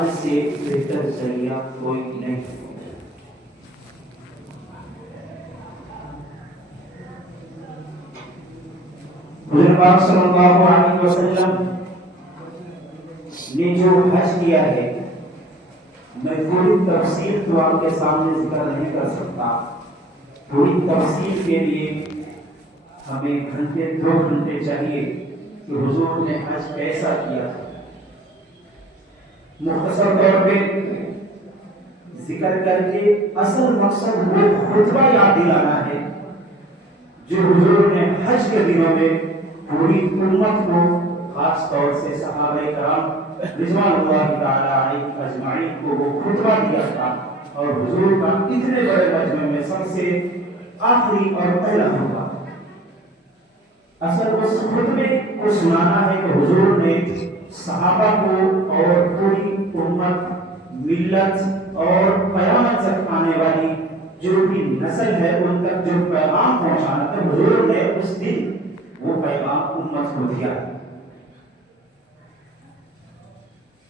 سے بہتر ذریعہ کوئی نہیں۔ حضور پاک صلی اللہ علیہ وسلم نے جو حج کیا ہے، میں پوری تفصیل تو آپ کے سامنے ذکر نہیں کر سکتا۔ پوری تفصیل کے لیے ہمیں گھنٹے 2 گھنٹے چاہیے کہ حضور نے حج کیسا کیا۔ مختصر طور پہ ذکر کر کے اصل مقصد وہ خطبہ یاد دلانا ہے جو حضور نے حج کے دنوں میں پوری امت کو، خاص طور سے صحابہ کرام رضوان اللہ تعالی علیہم اجمعین کو وہ خطبہ دیا تھا، اور حضور کا اتنے بڑے مجمع میں سب سے آخری اور پہلا خطبہ۔ اصل اس خطبے کو سنانا ہے کہ حضور نے صحابہ کو اور پوری امت، ملت اور قیامت تک آنے والی جو بھی نسل ہے ان تک جو پیغام پہنچانا تھا، حضور نے اس دن وہ پیغام امت کو دیا۔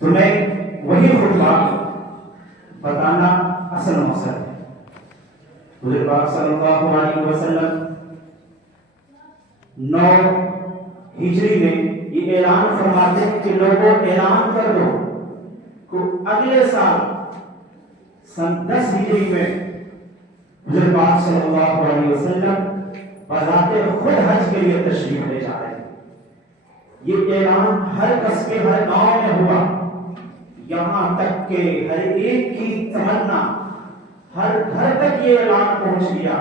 تو میں وہی خطبہ بتانا اصل مقصد ہے۔ حضور پاک صلی اللہ علیہ وسلم 9 ہجری میں یہ اعلان فرماتے ہیں کہ لوگوں اعلان کر دو کہ اگلے سال سن 10 ہجری میں حضور پاک صلی اللہ علیہ وسلم بذات خود حج کے لیے تشریف لے جا رہے ہیں۔ یہ اعلان ہر قصبے، ہر گاؤں میں ہوا، یہاں تک کہ ہر ایک کی تمنا، ہر گھر تک یہ اعلان پہنچ گیا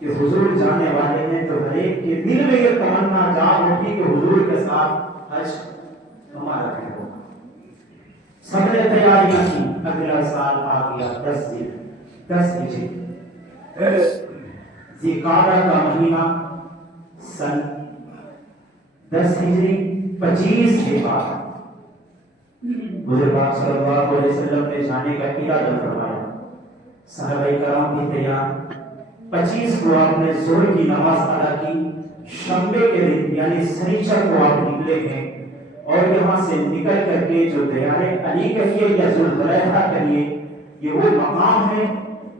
کہ حضور جانے والے ہیں۔ تو ہر ایک کے دل میں یہ تمنا جاگ اٹھی کہ حضور کے ساتھ حج ہمارا بھی ہوگا۔ سب نے تیاریاں کی۔ اگلا سال آ گیا 10 ہجری، ذی-القعدہ کا مہینہ، سن 10 ہجری 25 کے بعد حضور پاک صلی اللہ علیہ وسلم نے جانے کا ارادہ فرمایا۔ صحابہ کرام بھی تیار۔ 25 کو آپ نے ظہر کی نماز ادا کی۔ شنبے کے دن یعنی سنیچر کو آپ نکلے ہیں، اور یہاں سے نکل کر کے جو دیار علی کہیے یا ذوالحلیفہ کہیے، یہ وہ مقام ہے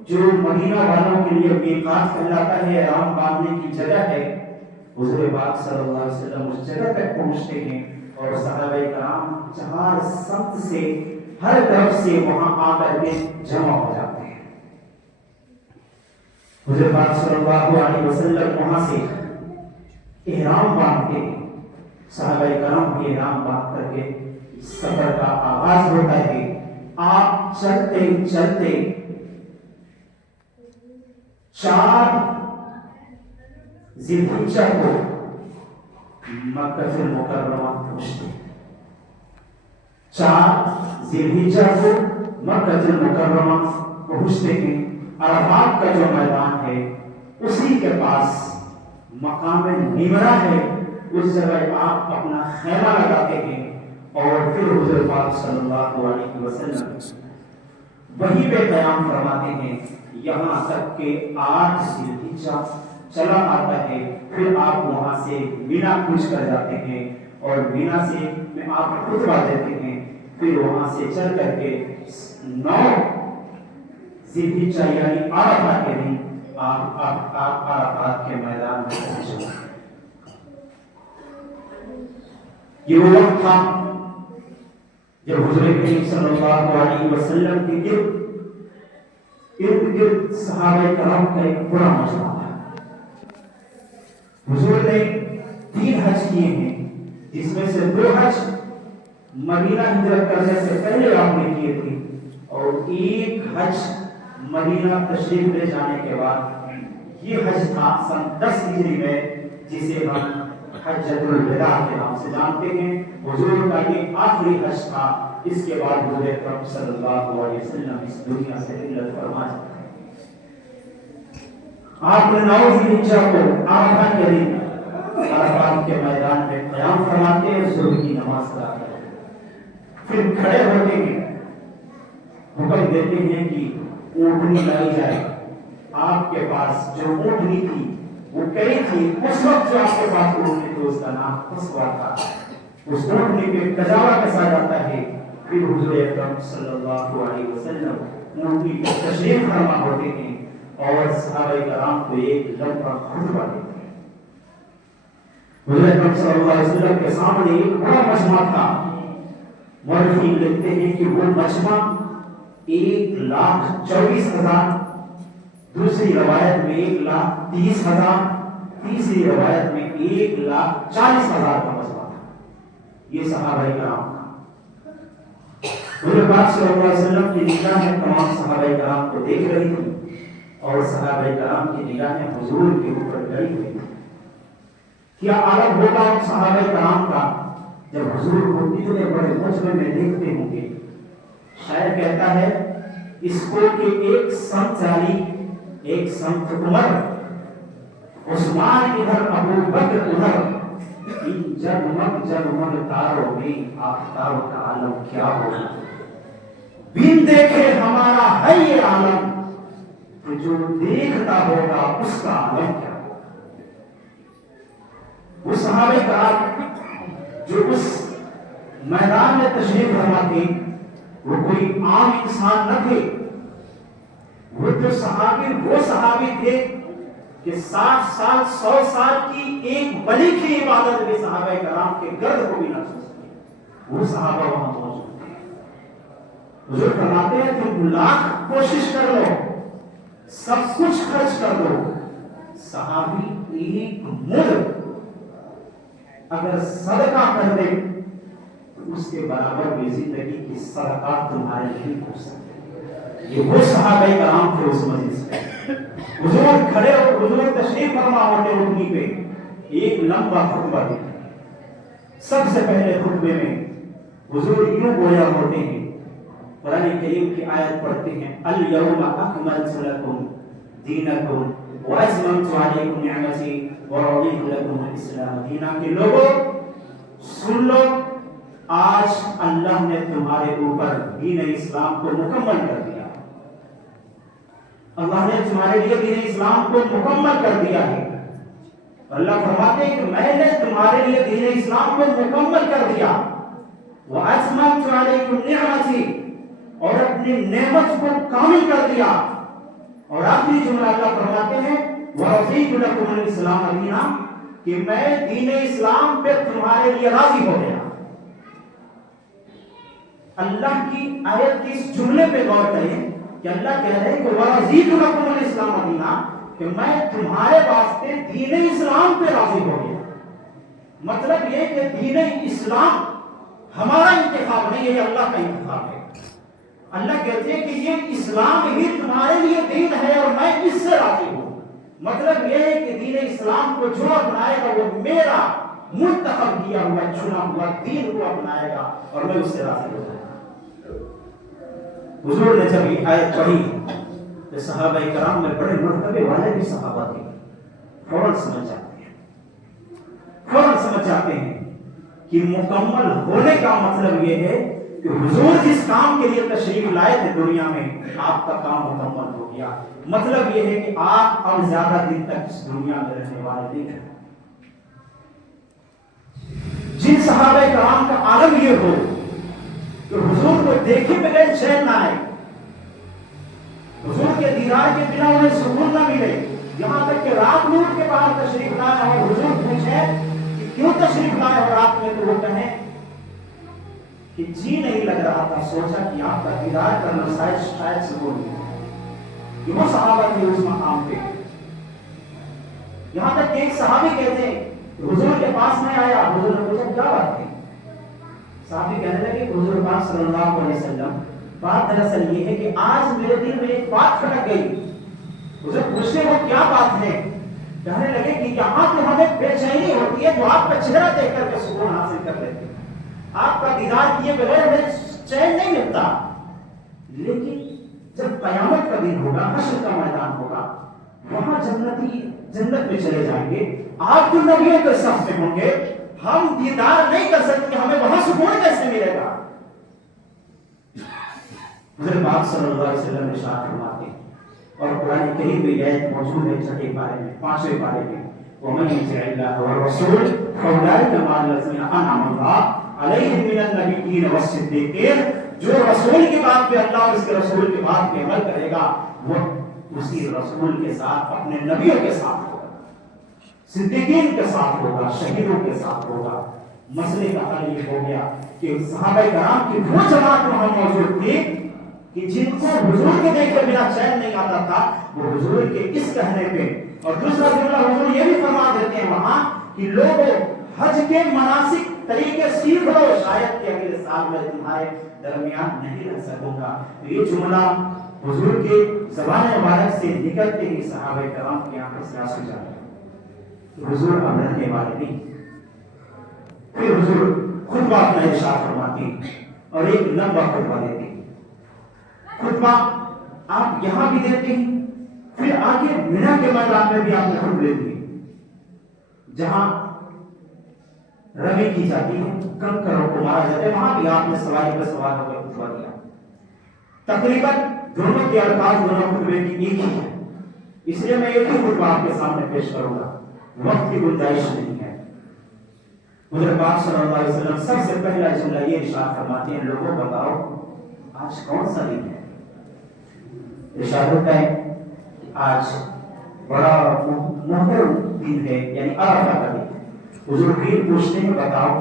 جو مدینہ والوں کے لیے میقات کہلاتا ہے، احرام باندھنے کی جگہ ہے۔ حضور پاک صلی اللہ علیہ وسلم اس جگہ تک پہنچتے ہیں، اور صحابہ کرام چار سمت سے، ہر طرف سے وہاں آ کر کے جمع ہو جاتے ہیں۔ حضور پاک صلی اللہ علیہ وسلم وہاں سے احرام باندھتے ہیں۔ صحابہ کرام بھی احرام باندھ کر کے سفر کا آغاز ہوتا ہے۔ آپ چلتے چلتے 4 ذی الحجہ کو مکہ المکرمہ پہنچتے ہیں۔ 4 ذی الحجہ کو مکہ المکرمہ پہنچتے ہیں۔ عرفات کا جو میدان ہے اسی کے پاس مقام نمرہ ہے، اس جگہ آپ اپنا خیمہ لگاتے ہیں، اور پھر حضور پاک صلی اللہ علیہ وسلم وہیں پہ قیام فرماتے ہیں، یہاں تک کہ 8 ذی الحجہ چلا آتا ہے۔ پھر آپ وہاں سے مینا کوچ کر جاتے ہیں، اور مینا سے میں آپ خطبہ دیتے ہیں۔ پھر وہاں سے چل کر کے 9 ذی الحجہ یعنی عرفہ کے دن آپ عرفات کے میدان میں پہنچے۔ یہ وہ وقت تھا جب حضور کریم صلی اللہ علیہ وسلم کے ارد گرد صحابہ کرام کا ایک بڑا مجمع تھا۔ حضور نے 3 حج کیے ہیں، جس میں سے 2 حج مدینہ ہجرت کرنے سے پہلے آپ نے کیے تھے، اور 1 حج مدینہ تشریف لے جانے کے بعد۔ یہ حج تھا سن 10 ہجری میں، جسے ہم حجۃ الوداع کے نام سے جانتے ہیں۔ حضور کا یہ آخری حج تھا، اس کے بعد حضور اکرم صلی اللہ علیہ وسلم اس دنیا سے رحلت فرما جاتے ہیں۔ آپ نے 9 ذی الحجہ کو عرفہ کے دن عرفات کے میدان میں قیام فرماتے ہیں، ظہر کی نماز ادا کرتے ہیں، پھر کھڑے ہوتے ہیں، حکم دیتے ہیں کہ اونٹنی لائی جائے۔ آپ کے پاس جو اونٹنی تھی وہ کئی تھی، اس وقت جو آپ کے پاس اونٹنی تھی اس کا نام قصوہ تھا۔ اس اونٹنی پہ کجاوا کسا جاتا ہے، پھر حضور اکرم صلی اللہ علیہ وسلم اونٹنی پر تشریف فرما ہوتے ہیں اور صحابہ کرام کو ایک لمبا خطبہ دیتے ہیں. حضور اکرم صلی اللہ علیہ وسلم کے سامنے ایک بڑا مجمع تھا. مورخین لکھتے ہیں کہ وہ مجمع 1,24,000، دوسری روایت میں 1,30,000، تیسری روایت میں 1,40,000 کا مجمع تھا. یہ صحابہ کرام کا. حضور پاک صلی اللہ علیہ وسلم کی نگاہیں تمام صحابہ کرام کو دیکھ رہی تھی اور صحابہ کرام کی نگاہیں حضور کے اوپر گڑی ہوئی تھی. کیا عالم ہوگا ان صحابہ کرام کا جب حضور کو اتنے بڑے مجمع میں دیکھتے ہوں گے. شاعر کہتا ہے اس کو کہ ایک سمت علی، ایک سمت عمر، عثمان ادھر، ابو بکر ادھر، ان جگمگ تاروں میں آفتاب کا عالم کیا ہوگا. بن دیکھے ہمارا ہے یہ عالم، تو جو دیکھتا ہوگا اس کا عالم کیا ہوگا. وہ صحابہ کرام جو اس میدان میں تشریف فرما تھے وہ کوئی عام انسان نہ تھے. وہ جو صحابی وہ صحابی تھے کہ 60 سال 100 سال کی ایک بلی کی عبادت بھی صحابہ کرام کے گرد کو بھی نہ چھو سکے. وہ صحابہ وہاں موجود تھے. حضور فرماتے ہیں تم لاکھ کوشش کر لو، سب کچھ خرچ کر دو، صحابی ایک مد اگر صدقہ کر دے تو اس کے برابر بھی زندگی کی صدقات تمہارے لیے ہو سکتے. یہ وہ صحابہ کرام تھے اس مجلس میں. حضور کھڑے اور حضور تشریف فرما ہوتے اٹھنی پہ ایک لمبا خطبہ دیتے. سب سے پہلے خطبے میں حضور یوں گویا ہوتے ہیں، قرآن کریم کی آیت پڑھتے ہیں الیوم اکملت لکم دینکم واتممت علیکم نعمتی ورضیت لکم الاسلام دینا. کے لوگوں سن لو، آج اللہ نے تمہارے اوپر دین اسلام کو مکمل کر دیا. اللہ نے تمہارے لیے دین اسلام کو مکمل کر دیا ہے. اللہ فرماتے ہیں کہ میں نے تمہارے لیے دین اسلام کو مکمل کر دیا. وَأَتْمَمْتُ عَلَيْكُمْ نِعْمَتِي، اور اپنی نعمت کو کامل کر دیا. اور آخری جملہ اللہ فرماتے ہیں وَرَضِيتُ لَكُمُ الْإِسْلَامَ دِينًا، کہ میں دین اسلام پہ تمہارے لیے راضی ہو گیا. اللہ کی آیت کی اس جملے پہ غور کریں کہ اللہ کہہ رہے ہیں کہ وَرَضِيتُ لَكُمُ الْإِسْلَامَ دِينًا، کہ میں تمہارے واسطے دین اسلام پہ راضی ہو گیا. مطلب یہ کہ دین اسلام ہمارا انتخاب نہیں، یہ اللہ کا انتخاب ہے. اللہ کہتے ہیں کہ یہ اسلام ہی تمہارے لیے دین ہے اور میں اس سے راضی ہوں. مطلب یہ ہے کہ دین اسلام کو جو اپنائے گا وہ میرا منتخب کیا ہوا چنا ہوا دین کو اپنائے گا اور میں اس سے راضی ہو جاؤں گا. حضور نے جب یہ آیت پڑھی تو صحابہ کرام میں بڑے مرتبے والے بھی صحابہ تھے، فوراً سمجھ جاتے ہیں کہ مکمل ہونے کا مطلب یہ ہے کہ حضور جس کام کے لیے تشریف لائے تھے دنیا میں آپ کا کام مکمل ہو گیا. مطلب یہ ہے کہ آپ اب زیادہ دن تک اس دنیا میں رہنے والے نہیں ہیں. جن صحابہ کرام کا عالم یہ ہو کہ حضور کو دیکھے بغیر چین نہ آئے، حضور کے دیدار کے بنا انہیں سکون نہ ملے، یہاں تک کہ رات میں ان کے باہر تشریف لائے اور حضور پوچھے کہ کیوں تشریف لائے اور رات میں تو وہ کہیں کہ جی نہیں لگ رہا تھا، سوچا کہ آپ کا دیدار کرنا شاید سکون ملے. یہ وہ صحابہ تھے اس مقام پہ. یہاں تک کہ ایک صحابی کہتے ہیں حضور کے پاس میں آیا، حضور نے پوچھا کیا بات ہے؟ صحابی کہنے لگے کہ حضور پاک صلی اللہ علیہ وسلم بات دراصل یہ ہے کہ آج میرے دل میں ایک بات کھٹک گئی. حضور پوچھتے وہ کیا بات ہے؟ کہنے لگے کہ یہاں تو ہمیں بے چینی ہوتی ہے، تو آپ کا چہرہ دیکھ کر کے سکون حاصل کر لیتے ہیں، آپ کا دیدار کیے بغیر ہمیں چین نہیں ملتا. لیکن جب قیامت کا دن ہوگا، حشر کا میدان ہوگا، وہاں جنتی جنت میں چلے جائیں گے، آپ جو نبیوں کے صف میں ہوں گے، ہم دیدار نہیں کر سکتے، ہمیں وہاں سکون کیسے ملے گا؟ حضرت پاک صلی اللہ علیہ وسلم ارشاد فرماتے ہیں اور قرآن کریم میں یہ آیت موجود ہے 6 پارے میں 5ویں پارے میں وَمَن يُطِعِ اللَّهَ وَالرَّسُولَ فَأُولَٰئِكَ مَعَ الَّذِينَ أَنْعَمَ اللَّهُ علیہم من النبیین والصدیقین، جو رسول کی بات پہ اللہ اور اس کے رسول کی بات پہ عمل کرے گا وہ اسی رسول کے ساتھ اپنے نبیوں کے ساتھ ہوگا، صدیقین کے ساتھ ہوگا، شہیدوں کے ساتھ ہوگا۔ مسئلے کا حل یہ ہو گیا کہ صحابہ کرام کی وہ جماعت وہاں موجود تھی کہ جن کو حضور کے دیکھ کے بنا چین نہیں آتا تھا، وہ حضور کے اس کہنے پہ، اور دوسرا جملہ حضور یہ بھی فرما دیتے ہیں وہاں کہ لوگوں حج کے مناسک طریقے سیکھ لو، شاید کہ اگلے سال میں تمہارے درمیان نہیں رہ سکوں گا۔ یہ جملہ حضور کے زبان مبارک سے نکلتے ہی صحابہ کرام کی آنکھوں سے آنسو جاتے، حضور اب رہنے والے نہیں۔ پھر حضور خطبہ اپنا ارشاد فرماتی اور ایک لمبا خطبہ دیتی۔ خطبہ آپ یہاں بھی دیتے ہیں، پھر آگے مینا کے میدان میں بھی آپ نے خطبہ دیتے ہیں جہاں رمی کی جاتی ہے، کنکروں کو مارا جاتا ہے، وہاں بھی آپ نے سواری پر سوار ہو کر خطبہ دیا۔ تقریباً دونوں کے الفاظ دونوں خطبے کی ایک ہی ہے، اس لیے میں ایک ہی خطبہ آپ کے سامنے پیش کروں گا، وقت کی گنجائش نہیں ہے۔ حضور پاک صلی اللہ علیہ وسلم سب سے پہلا جملہ یہ ارشاد فرماتے ہیں، لوگوں بتاؤ آج کون سا دن ہے؟ ارشاد ہوتا ہے کہ آج بڑا محترم دن ہے، یعنی عرفہ کا دن۔ حضور پھر پوچھتے ہیں بتاؤ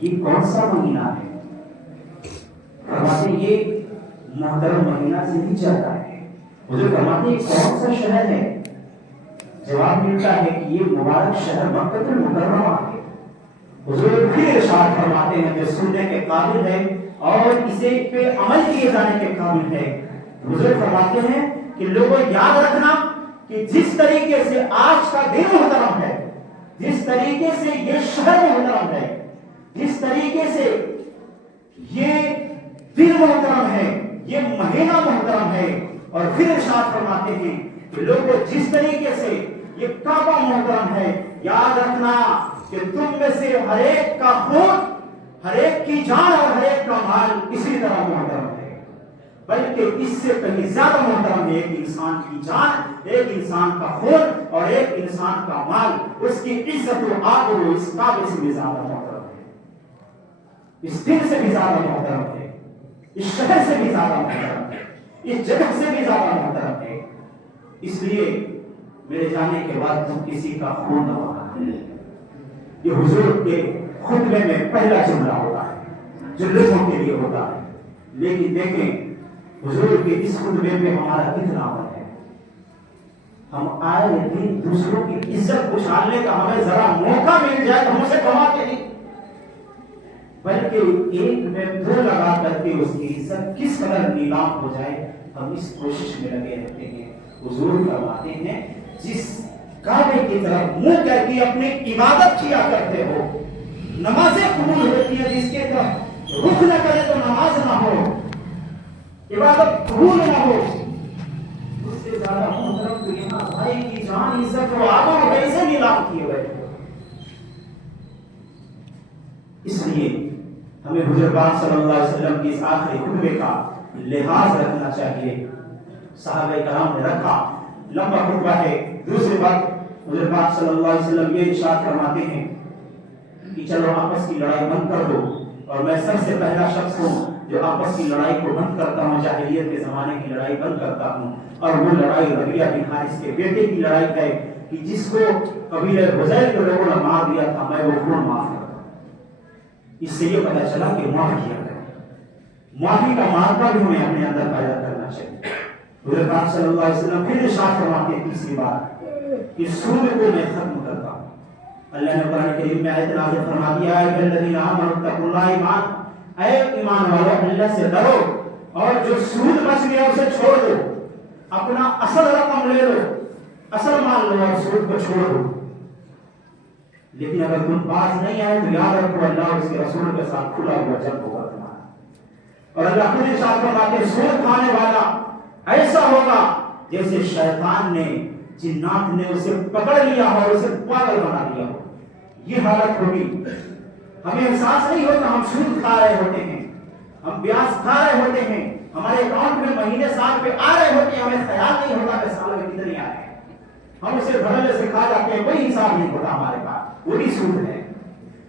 یہ کون سا مہینہ ہے؟ فرماتے ہیں یہ محترم مہینہ ذی الحجہ ہے۔ حضور فرماتے ہیں کون سا شہر ہے؟ جواب ملتا ہے کہ یہ مبارک شہر مکہ المکرمہ ہے۔ حضور پھر ارشاد فرماتے ہیں جو سننے کے قابل ہے اور اسے پہ عمل کیے جانے کے قابل ہے۔ حضور فرماتے ہیں کہ لوگوں یاد رکھنا کہ جس طریقے سے آج کا دن محترم ہے، جس طریقے سے یہ شہر محترم ہے، جس طریقے سے یہ دن محترم ہے، یہ مہینہ محترم ہے، اور پھر ارشاد فرماتے ہیں کہ لوگوں جس طریقے سے یہ کعبہ محترم ہے، یاد رکھنا کہ تم میں سے ہر ایک کا خون، ہر ایک کی جان اور ہر ایک کا مال اسی طرح محترم ہے، بلکہ اس سے کہیں زیادہ محترم ہے ایک انسان کی جان، ایک انسان کا خون اور ایک انسان کا مال، اس کی عزت و آبرو اس کعبے سے بھی زیادہ محترم ہے، اس دن سے بھی زیادہ محترم ہے، اس شہر سے بھی زیادہ محترم ہے، اس جگہ سے بھی زیادہ محترم ہے۔ اس لیے میرے جانے کے بعد تم کسی کا خون نہ بہانا، یہ حضور کے خطبے میں پہلا جملہ ہوتا ہے جو لوگوں کے لیے ہوتا ہے۔ لیکن دیکھیں حضور کے اس خطبے میں ہمارا کتنا عمل ہے، ہم آئے دن دوسروں کی عزت اچھالنے کا ہمیں ذرا موقع مل جائے تو ہم اسے گنواتے نہیں، بلکہ ایک میں دو لگا کر کے اس کی عزت کس قدر نیلام ہو جائے ہم اس کوشش میں لگے رہتے ہیں۔ حضور فرماتے ہیں جس کعبے کی طرف منہ کر کے اپنی عبادت کیا کرتے ہو، نمازیں قبول ہوتی ہیں، جس کے طرف رخ نہ کرے تو نماز نہ ہو، عبادت قبول نہ ہو، اس سے زیادہ محترم تو یہاں بھائی کی جان، عزت و آبرو کیسے نیلام کیے ہوئے۔ اس لیے ہمیں حضور پاک صلی اللہ علیہ وسلم کی اس آخری خطبے کا لحاظ رکھنا چاہیے۔ صحابہ کرام نے رکھا، لمبا خطبہ ہے۔ دوسری بات حضور پاک صلی اللہ علیہ وسلم یہ ارشاد فرماتے ہیں کہ چلو آپس کی لڑائی بند کر دو، اور میں سب سے پہلا شخص ہوں جو آپس کی لڑائی کو بند کرتا ہوں، جاہلیت کے زمانے کی لڑائی بند کرتا ہوں، اور وہ لڑائی ربیعہ بن حارث کے بیٹے کی لڑائی ہے کہ جس کو قبیلہ حذیل کے لوگوں نے مار دیا تھا، میں وہ خون معاف کرتا ہوں۔ اس سے یہ پتہ چلا کہ معاف کیا کریں، معافی کا مادہ بھی ہمیں اپنے اندر پیدا کرنا چاہیے۔ حضور پاک صلی اللہ علیہ وسلم پھر ارشاد فرماتے ہیں تیسری بات کہ سود کو میں ختم کرتا ہوں۔ اللہ نے قرآن کریم میں آیت نازل فرما دیا ہے کہ الذین آمنوا اتقوا اللہ، ایمان، اے ایمان والو اللہ سے ڈرو اور جو سود بچ گیا اسے چھوڑ دو، اپنا اصل رقم لے لو، اصل مال لو اور سود کو چھوڑ دو۔ لیکن اگر تم پاس نہیں آئے تو یاد رکھو اللہ اور اس کے رسول کے ساتھ کھلا ہوا جنگ ہوگا تمہارا، اور اللہ خود ارشاد فرماتے ہیں سود کھانے والا ایسا ہوگا جیسے شیطان نے، جنات نے اسے پکڑ لیا ہو اور اسے پاگل بنا دیا ہو، یہ حالت ہوگی۔ ہمیں احساس نہیں ہوتا ہم سود کھا رہے ہوتے ہیں، ہم بیاج کھا رہے ہوتے ہیں، ہمارے اکاؤنٹ میں مہینے سال پہ آ رہے ہوتے ہیں، ہمیں خیال نہیں ہوتا کہ سال میں کتنے آ رہے ہیں، ہم اسے بھرنے سے کھا جاتے ہیں، کوئی حساب نہیں ہوتا ہمارے پاس، وہی سود ہے۔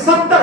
70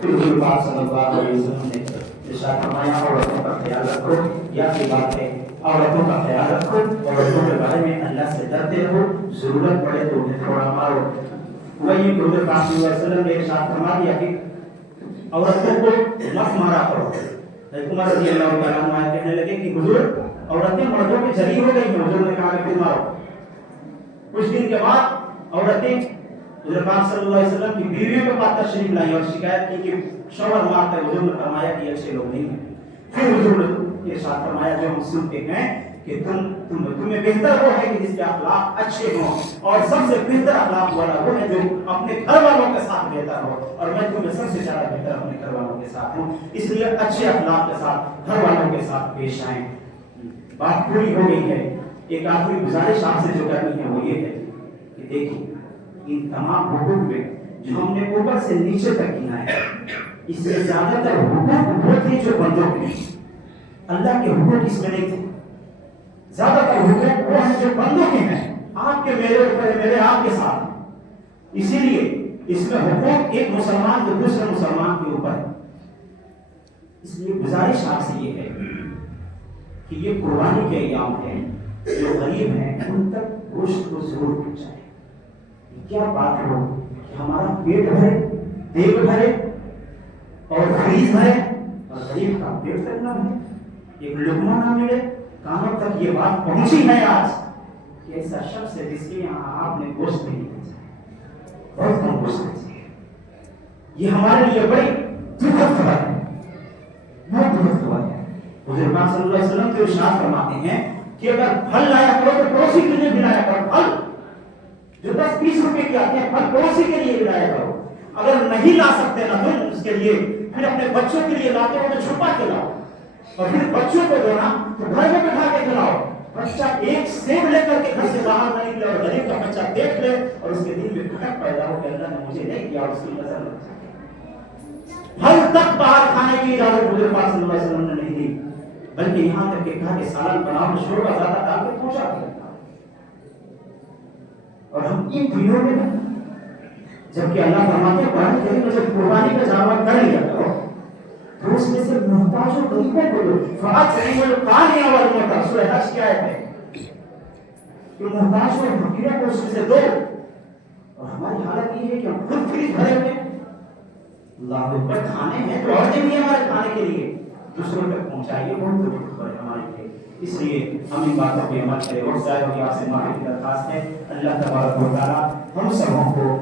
پھر حضور پاک صلی اللہ علیہ وسلم نے ارشاد فرمایا عورتوں کا خیال رکھو، یا کی بات ہے عورتوں کا خیال رکھو، عورتوں کے بارے میں اللہ سے ڈرتے رہو، ضرورت پڑے تو انہیں تھوڑا مارو۔ وہی حضور پاک صلی اللہ علیہ وسلم نے ارشاد فرما دیا کہ عورتوں کو مت مارا کرو۔ عمر رضی اللہ تعالیٰ عنہ کہنے لگے کہ حضور عورتیں مردوں کے ذریعے ہو گئی ہیں۔ حضور نے کہا کہ تم مارو۔ کچھ دن کے بعد عورتیں حضور پاک صلی اللہ علیہ وسلم کی بیویوں کے پاس تشریف لائی اور شکایت کی کہ شوہر مارتا ہے۔ حضور نے فرمایا کہ اچھے لوگ نہیں ہیں۔ پھر حضور نے ارشاد فرمایا جو ہم سنتے ہیں کہ تمہیں بہتر وہ ہے کہ جس کے اخلاق اچھے ہوں، اور سب سے بہتر اخلاق والا وہ ہے جو اپنے گھر والوں کے ساتھ بہتر ہو، اور میں تمہیں سب سے زیادہ بہتر اپنے گھر والوں کے ساتھ ہوں، اس لیے اچھے اخلاق کے ساتھ گھر والوں کے ساتھ پیش آئیں۔ بات پوری ہو گئی ہے۔ ایک آخری گزارش آپ سے جو کرنی ہے وہ یہ ہے کہ دیکھیں ان تمام حقوق میں جو ہم نے اوپر سے نیچے تک گنا ہے، اس سے زیادہ تر حقوق وہ تھے جو بندوں کے، اللہ کے حقوق اس میں نہیں تھے۔ زیادہ تر حقوق وہ ہیں جو بندوں کے ہیں، آپ کے میرے اوپر ہے، میرے آپ کے ساتھ۔ اسی لیے اس میں حقوق ایک مسلمان کے دوسرے مسلمان کے اوپر ہے۔ اس لیے گزارش آپ سے یہ ہے کہ یہ قربانی کے ایام ہیں، جو غریب ہیں ان تک گوشت کو ضرور پہنچائے۔ کیا بات ہو کہ ہمارا پیٹ بھرے، دیگ بھرے اور فریز بھرے اور غریب کا پیٹ تک نہ بھرے، ایک لقمہ نہ ملے۔ کانوں تک یہ بات پہنچی ہے آج کہ ایسا شخص ہے جس کے یہاں آپ نے گوشت نہیں بھیجا، بہت کم گوشت بھیجا۔ یہ ہمارے لیے بڑی دکھد خبر ہے، بہت دکھد خبر ہے۔ حضور پاک صلی اللہ علیہ وسلم تو ارشاد فرماتے ہیں کہ اگر پھل لایا کرو تو پڑوسی کے لیے بھی لایا کرو۔ پھل جو 10-20 روپے کے آتے ہیں پھل پڑوسی کے لیے بھی لایا کرو۔ اگر نہیں لا سکتے نا تم اس کے لیے، پھر اپنے بچوں کے لیے لاتے ہو تو چھپا کے لاؤ، اور پھر بچوں کو دینا تو گھر میں بٹھا کے کھلاؤ۔ بچہ ایک سیب لے کر کے گھر سے باہر نہیں نکلے، اور غریب کا بچہ دیکھ لے اور اس کے دل میں کھٹک پیدا ہو کہ اللہ نے مجھے نہیں کیا، اس کی نظر لگ جائے۔ پھل تک باہر کھانے کی اجازت حضور پاک صلی اللہ علیہ وسلم نے نہیں دی، بلکہ یہاں تک کہ کہا کہ سالن بناؤ تو شوربہ زیادہ ڈال کے پہنچا دیا۔ اور ہم ان دنوں میں جبکہ اللہ فرماتے ہیں قرآن کریم میں جب قربانی کا جانور کر لیا کرو تو اس میں سے محتاج و غریبوں کو دو۔ فَأَطْعِمُ الْقَانِعَ وَالْمُعْتَرَّ، سورہ حج کی آیت ہے کہ محتاج و فقیروں کو اس میں سے دو۔ اور ہماری حالت یہ ہے کہ ہم خود فریج بھرے ہوئے اللہ اکبر، کھانے ہیں تو اور دیں گے ہمارے کھانے کے لیے، دوسروں تک پہنچائیے، بہت دکھ خبر ہے ہمارے لیے۔ اس لیے ہم ان باتوں پہ عمل کریں۔ اور ظاہر ہو کہ آپ سے معافی کی درخواست ہے، اللہ تبارک و تعالیٰ ہم سبوں کو